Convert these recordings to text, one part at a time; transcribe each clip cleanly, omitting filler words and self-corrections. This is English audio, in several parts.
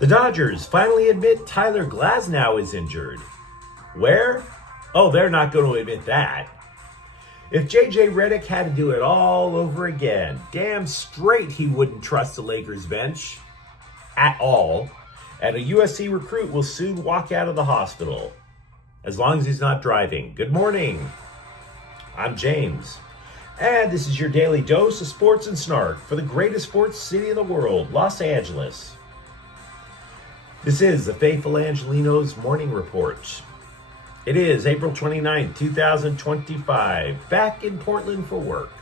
The Dodgers finally admit Tyler Glasnow is injured. Where? Oh, they're not going to admit that. If JJ Redick had to do it all over again, damn straight he wouldn't trust the Lakers bench at all. And a USC recruit will soon walk out of the hospital, as long as he's not driving. Good morning. I'm James. And this is your daily dose of sports and snark for the greatest sports city in the world, Los Angeles. This is the faithful Angelenos morning report. It is April 29th, 2025, back in Portland for work.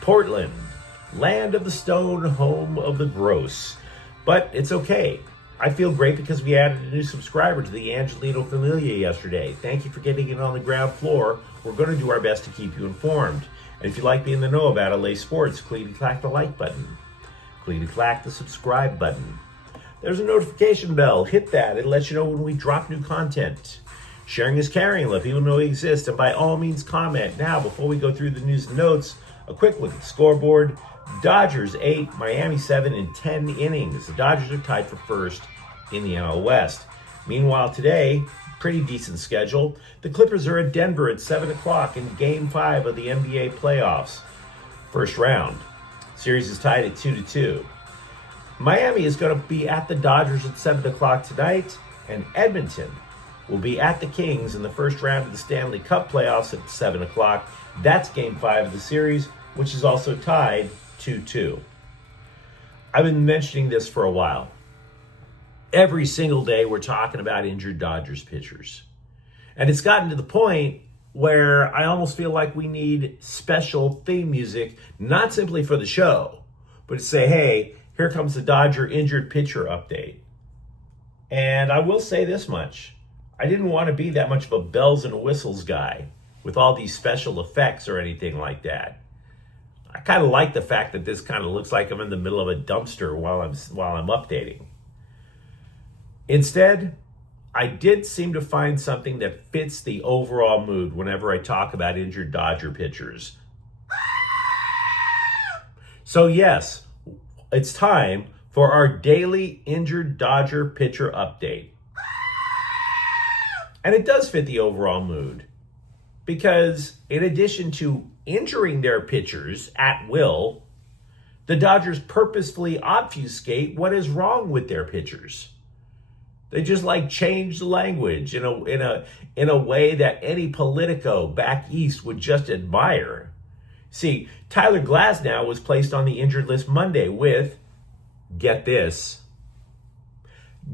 Portland, land of the stone, home of the gross. But it's okay. I feel great because we added a new subscriber to the Angeleno Familia yesterday. Thank you for getting it on the ground floor. We're going to do our best to keep you informed. And if you'd like being in the know about LA sports, click the like button. Click the subscribe button. There's a notification bell. Hit that. It lets you know when we drop new content. Sharing is caring. Let people know we exist. And by all means, comment. Now, before we go through the news and notes, a quick look at the scoreboard. Dodgers 8, Miami 7 in 10 innings. The Dodgers are tied for first in the NL West. Meanwhile, today, pretty decent schedule. The Clippers are at Denver at 7 o'clock in Game 5 of the NBA playoffs. First round. Series is tied at 2-2. Miami is going to be at the Dodgers at 7 o'clock tonight, and Edmonton will be at the Kings in the first round of the Stanley Cup playoffs at 7 o'clock. That's Game 5 of the series, which is also tied 2-2. I've been mentioning this for a while. Every single day we're talking about injured Dodgers pitchers. And it's gotten to the point where I almost feel like we need special theme music, not simply for the show, but to say, hey, here comes the Dodger injured pitcher update. And I will say this much. I didn't want to be that much of a bells and whistles guy with all these special effects or anything like that. I kind of like the fact that this kind of looks like I'm in the middle of a dumpster while I'm updating. Instead, I did seem to find something that fits the overall mood whenever I talk about injured Dodger pitchers. So yes, it's time for our daily injured Dodger pitcher update. And it does fit the overall mood because in addition to injuring their pitchers at will, the Dodgers purposefully obfuscate what is wrong with their pitchers. They just change the language in a way that any politico back east would just admire. See, Tyler Glasnow was placed on the injured list Monday with, get this,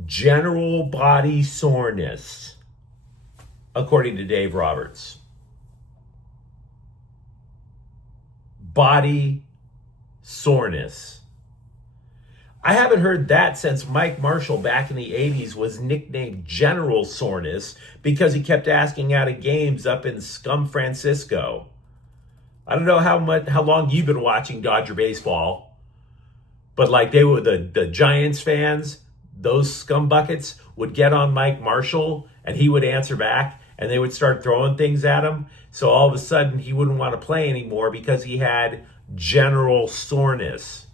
general body soreness, according to Dave Roberts. Body soreness. I haven't heard that since Mike Marshall back in the 80s was nicknamed General Soreness because he kept asking out of games up in Scum Francisco. I don't know how long you've been watching Dodger baseball, but they were the Giants fans, those scum buckets would get on Mike Marshall and he would answer back and they would start throwing things at him. So all of a sudden he wouldn't want to play anymore because he had general soreness.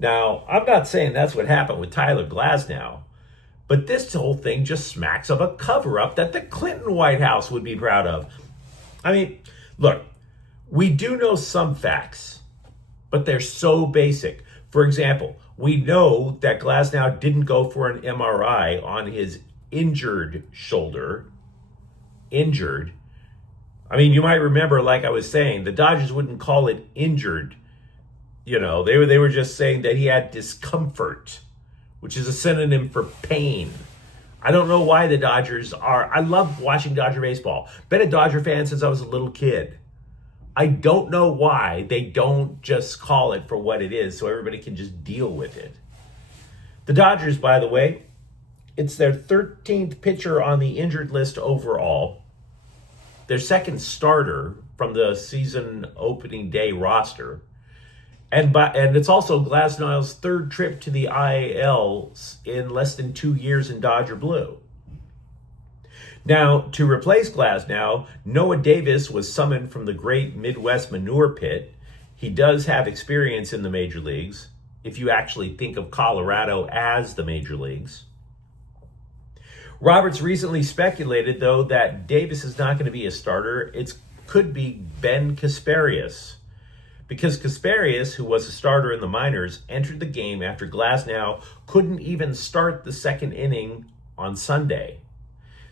Now, I'm not saying that's what happened with Tyler Glasnow, but this whole thing just smacks of a cover-up that the Clinton White House would be proud of. I mean, look, we do know some facts, but they're so basic. For example, we know that Glasnow didn't go for an MRI on his injured shoulder. Injured. I mean, you might remember, like I was saying, the Dodgers wouldn't call it injured. You know, they were just saying that he had discomfort, which is a synonym for pain. I don't know why the Dodgers are. I love watching Dodger baseball. Been a Dodger fan since I was a little kid. I don't know why they don't just call it for what it is so everybody can just deal with it. The Dodgers, by the way, it's their 13th pitcher on the injured list overall. Their second starter from the season opening day roster. And it's also Glasnow's third trip to the IL in less than 2 years in Dodger blue. Now, to replace Glasnow, Noah Davis was summoned from the great Midwest manure pit. He does have experience in the major leagues. if you actually think of Colorado as the major leagues. Roberts recently speculated, though, that Davis is not going to be a starter. It could be Ben Kasparius, because Kasparius, who was a starter in the minors, entered the game after Glasnow couldn't even start the second inning on Sunday.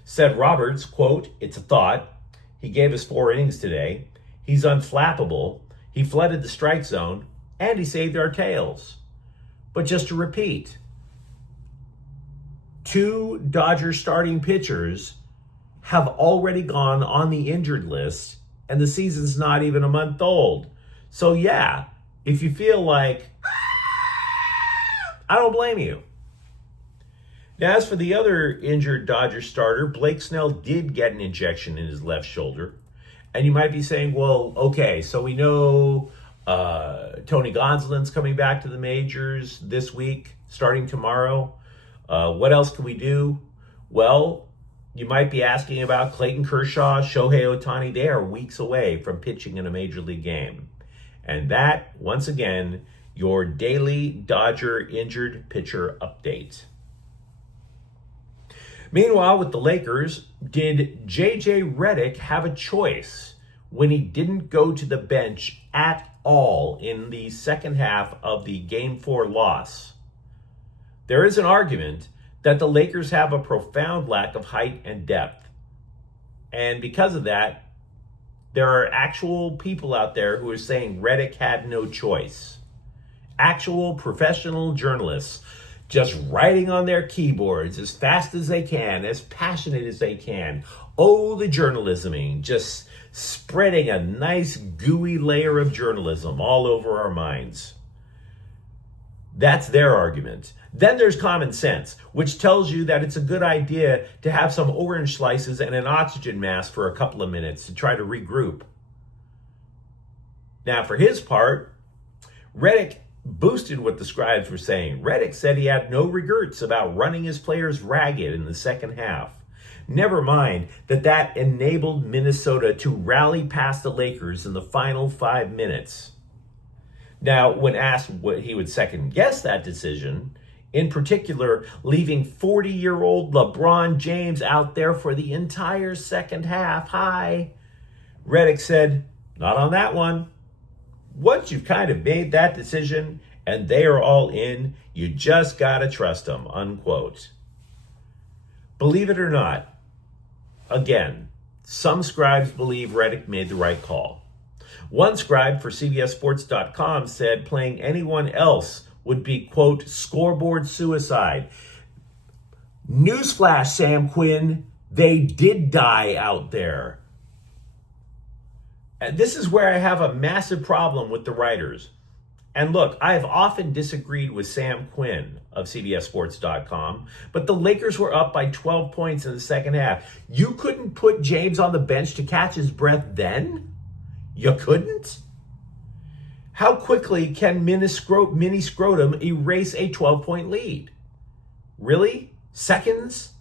Said Roberts, quote, "It's a thought. He gave us 4 innings today. He's unflappable. He flooded the strike zone, and he saved our tails." But just to repeat, 2 Dodgers starting pitchers have already gone on the injured list, and the season's not even a month old. So yeah, if you feel like, I don't blame you. Now, as for the other injured Dodgers starter, Blake Snell did get an injection in his left shoulder. And you might be saying, well, okay, so we know Tony Gonsolin's coming back to the majors this week, starting tomorrow. What else can we do? Well, you might be asking about Clayton Kershaw, Shohei Ohtani. They are weeks away from pitching in a major league game. And that, once again, your daily Dodger injured pitcher update. Meanwhile, with the Lakers, did J.J. Redick have a choice when he didn't go to the bench at all in the second half of the Game 4 loss? There is an argument that the Lakers have a profound lack of height and depth. And because of that, there are actual people out there who are saying Redick had no choice. Actual professional journalists just writing on their keyboards as fast as they can, as passionate as they can. Oh, the journalisming, just spreading a nice gooey layer of journalism all over our minds. That's their argument. Then there's common sense, which tells you that it's a good idea to have some orange slices and an oxygen mask for a couple of minutes to try to regroup. Now, for his part, Redick boosted what the scribes were saying. Redick said he had no regrets about running his players ragged in the second half. Never mind that enabled Minnesota to rally past the Lakers in the final 5 minutes. Now, when asked what he would second guess that decision, in particular, leaving 40-year-old LeBron James out there for the entire second half, Redick said, "Not on that one. Once you've kind of made that decision and they are all in, you just gotta trust them," unquote. Believe it or not, again, some scribes believe Redick made the right call. One scribe for CBSSports.com said playing anyone else would be, quote, scoreboard suicide. Newsflash, Sam Quinn, they did die out there. And this is where I have a massive problem with the writers. And look, I have often disagreed with Sam Quinn of CBSSports.com, but the Lakers were up by 12 points in the second half. You couldn't put James on the bench to catch his breath then? You couldn't? How quickly can mini scrotum erase a 12-point lead? Really? Seconds?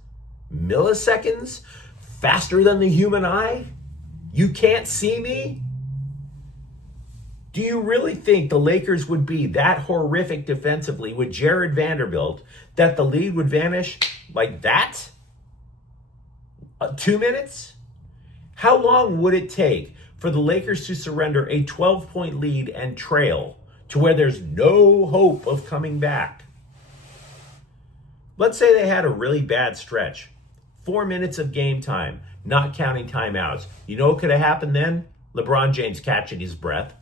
Milliseconds? Faster than the human eye? You can't see me? Do you really think the Lakers would be that horrific defensively with Jared Vanderbilt that the lead would vanish like that? 2 minutes? How long would it take for the Lakers to surrender a 12-point lead and trail to where there's no hope of coming back? Let's say they had a really bad stretch. 4 minutes of game time, not counting timeouts. You know what could have happened then? LeBron James catching his breath.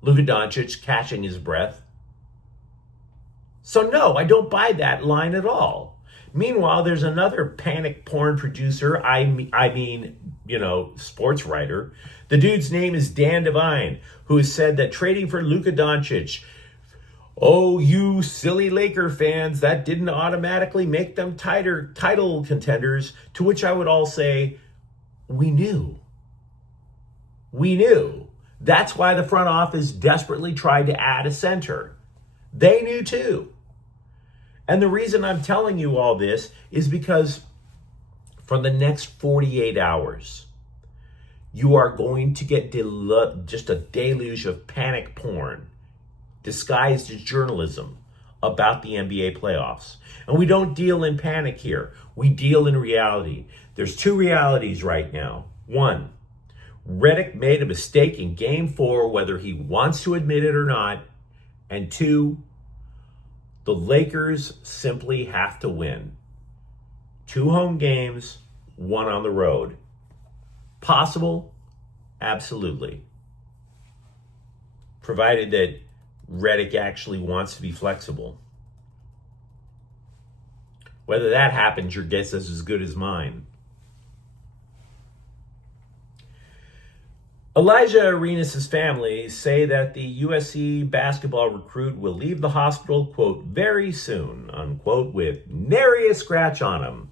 Luka Doncic catching his breath. So no, I don't buy that line at all. Meanwhile, there's another panic porn producer, I mean, sports writer. The dude's name is Dan Devine, who has said that trading for Luka Doncic, oh, you silly Laker fans, that didn't automatically make them title contenders, to which I would all say, we knew. We knew. That's why the front office desperately tried to add a center. They knew too. And the reason I'm telling you all this is because for the next 48 hours, you are going to get just a deluge of panic porn disguised as journalism about the NBA playoffs. And we don't deal in panic here. We deal in reality. There's two realities right now. One, Redick made a mistake in game 4, whether he wants to admit it or not. And two, the Lakers simply have to win. 2 home games, 1 on the road. Possible? Absolutely. Provided that Redick actually wants to be flexible. Whether that happens, your guess is as good as mine. Elijah Arenas' family say that the USC basketball recruit will leave the hospital, quote, very soon, unquote, with nary a scratch on him.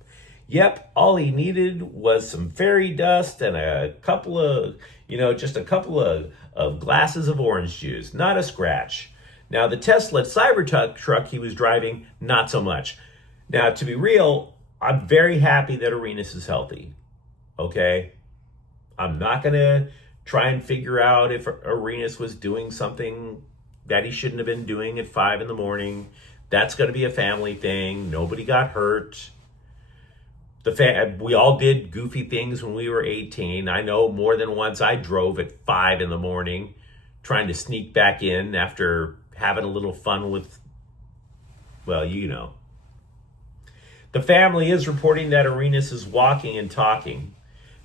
Yep, all he needed was some fairy dust and a couple of, just a couple of glasses of orange juice, not a scratch. Now, the Tesla Cybertruck he was driving, not so much. Now, to be real, I'm very happy that Arenas is healthy, okay? I'm not going to try and figure out if Arenas was doing something that he shouldn't have been doing at 5 in the morning. That's going to be a family thing. Nobody got hurt. We all did goofy things when we were 18. I know more than once I drove at 5 in the morning trying to sneak back in after having a little fun with, well, you know. The family is reporting that Arenas is walking and talking.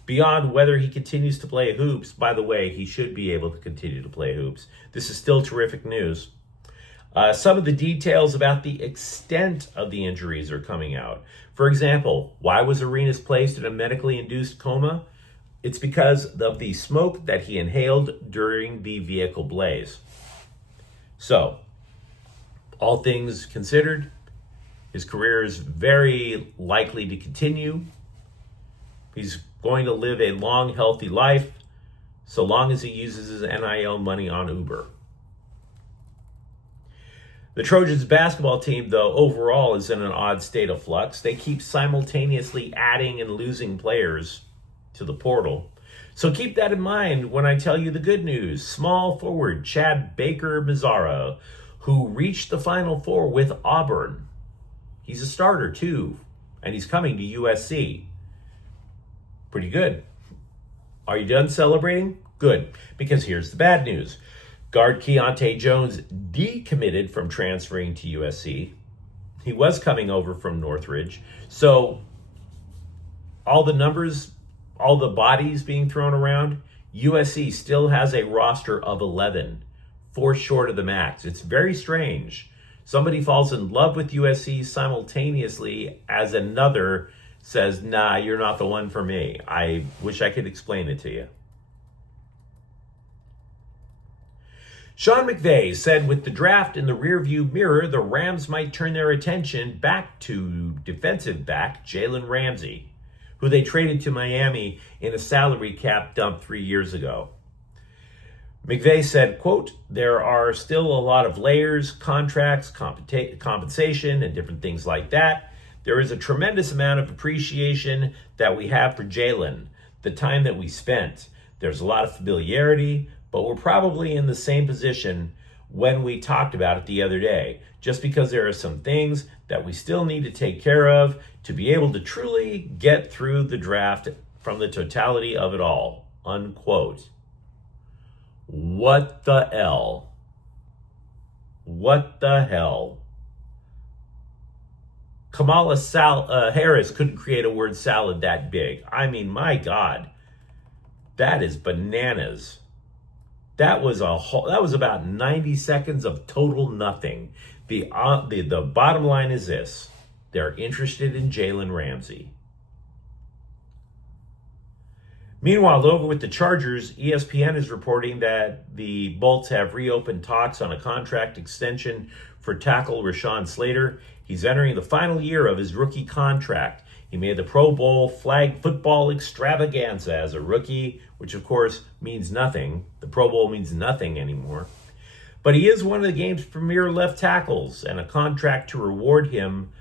Beyond whether he continues to play hoops, by the way, he should be able to continue to play hoops. This is still terrific news. Some of the details about the extent of the injuries are coming out. For example, why was Arenas placed in a medically induced coma? It's because of the smoke that he inhaled during the vehicle blaze. So, all things considered, his career is very likely to continue. He's going to live a long, healthy life so long as he uses his NIL money on Uber. The Trojans basketball team, though, overall is in an odd state of flux. They keep simultaneously adding and losing players to the portal. So keep that in mind when I tell you the good news. Small forward Chad Baker-Mazara, who reached the Final Four with Auburn. He's a starter, too, and he's coming to USC. Pretty good. Are you done celebrating? Good, because here's the bad news. Guard Keontae Jones decommitted from transferring to USC. He was coming over from Northridge. So all the numbers, all the bodies being thrown around, USC still has a roster of 11, 4 short of the max. It's very strange. Somebody falls in love with USC simultaneously as another says, nah, you're not the one for me. I wish I could explain it to you. Sean McVay said with the draft in the rearview mirror, the Rams might turn their attention back to defensive back Jalen Ramsey, who they traded to Miami in a salary cap dump 3 years ago. McVay said, quote, there are still a lot of layers, contracts, compensation, and different things like that. There is a tremendous amount of appreciation that we have for Jalen, the time that we spent. There's a lot of familiarity, but we're probably in the same position when we talked about it the other day, just because there are some things that we still need to take care of to be able to truly get through the draft from the totality of it all, unquote. What the hell? What the hell? Kamala Harris couldn't create a word salad that big. I mean, my God, that is bananas. That was about 90 seconds of total nothing. The bottom line is this: they're interested in Jalen Ramsey. Meanwhile, over with the Chargers, ESPN is reporting that the Bolts have reopened talks on a contract extension for tackle Rashawn Slater. He's entering the final year of his rookie contract. He made the Pro Bowl flag football extravaganza as a rookie, which of course means nothing. The Pro Bowl means nothing anymore. But he is one of the game's premier left tackles, and a contract to reward him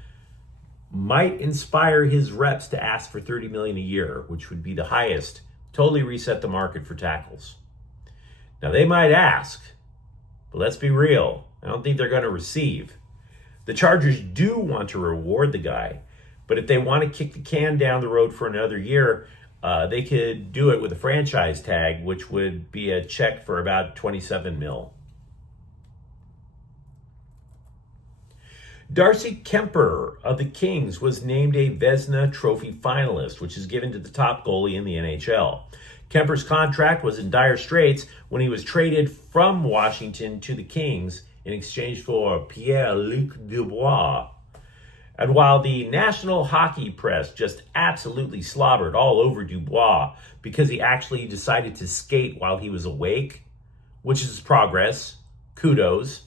might inspire his reps to ask for $30 million a year, which would be the highest, totally reset the market for tackles. Now they might ask, but let's be real. I don't think they're going to receive. The Chargers do want to reward the guy, but if they want to kick the can down the road for another year, they could do it with a franchise tag, which would be a check for about $27 million. Darcy Kemper of the Kings was named a Vezina Trophy finalist, which is given to the top goalie in the NHL. Kemper's contract was in dire straits when he was traded from Washington to the Kings in exchange for Pierre-Luc Dubois. And while the national hockey press just absolutely slobbered all over Dubois because he actually decided to skate while he was awake, which is progress, kudos,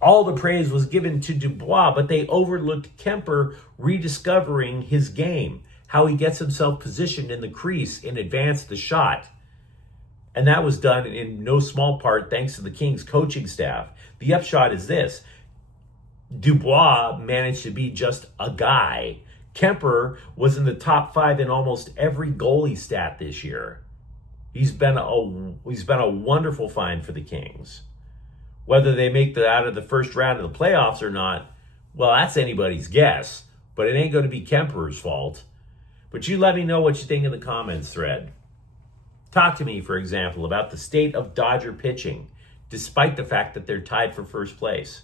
all the praise was given to Dubois, but they overlooked Kemper rediscovering his game, how he gets himself positioned in the crease in advance of the shot. And that was done in no small part thanks to the Kings coaching staff. The upshot is this: Dubois managed to be just a guy. Kemper was in the top 5 in almost every goalie stat this year. He's been a wonderful find for the Kings. Whether they make it out of the first round of the playoffs or not, well, that's anybody's guess. But it ain't going to be Kemper's fault. But you let me know what you think in the comments thread. Talk to me, for example, about the state of Dodger pitching, despite the fact that they're tied for first place.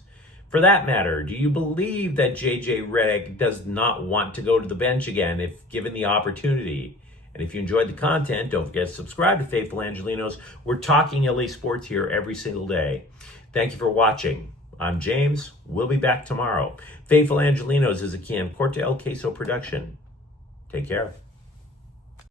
For that matter, do you believe that J.J. Redick does not want to go to the bench again if given the opportunity? And if you enjoyed the content, don't forget to subscribe to Faithful Angelenos. We're talking LA sports here every single day. Thank you for watching. I'm James. We'll be back tomorrow. Faithful Angelenos is a Can Corte El Queso production. Take care.